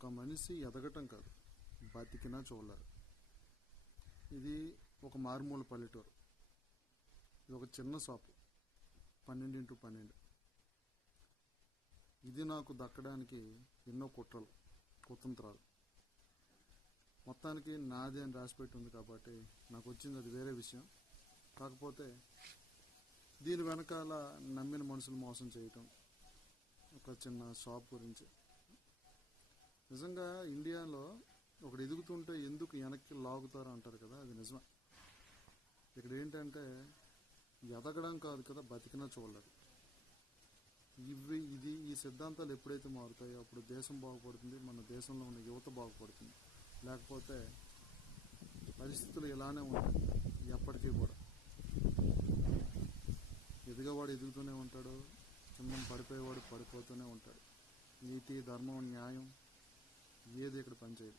ఒక మనిషి ఎదగటం కాదు, బతికినా చూడలేరు. ఇది ఒక మారుమూల పల్లెటూరు. ఇది ఒక చిన్న షాపు, 12x12. ఇది నాకు దక్కడానికి ఎన్నో కుతంత్రాలు. మొత్తానికి నాది అని రాసిపెట్టి ఉంది కాబట్టి నాకు వచ్చింది అది వేరే విషయం. కాకపోతే దీని వెనకాల నమ్మిన మనుషులు మోసం చేయటం, ఒక చిన్న షాప్ గురించి. నిజంగా ఇండియాలో ఒకడు ఎదుగుతుంటే ఎందుకు వెనక్కి లాగుతారు అంటారు కదా, అది నిజమే. ఇక్కడ ఏంటంటే ఎదగడం కాదు కదా, బతికినా చూడలేదు. ఈ సిద్ధాంతాలు ఎప్పుడైతే మారుతాయో అప్పుడు దేశం బాగుపడుతుంది, మన దేశంలో ఉన్న యువత బాగుపడుతుంది. లేకపోతే పరిస్థితులు ఇలానే ఉంటాయి ఎప్పటికీ కూడా. ఎదిగేవాడు ఎదుగుతూనే ఉంటాడు, కింద పడిపోయేవాడు పడిపోతూనే ఉంటాడు. నీతి, ధర్మం, న్యాయం ఏది ఇక్కడ పనిచేయదు.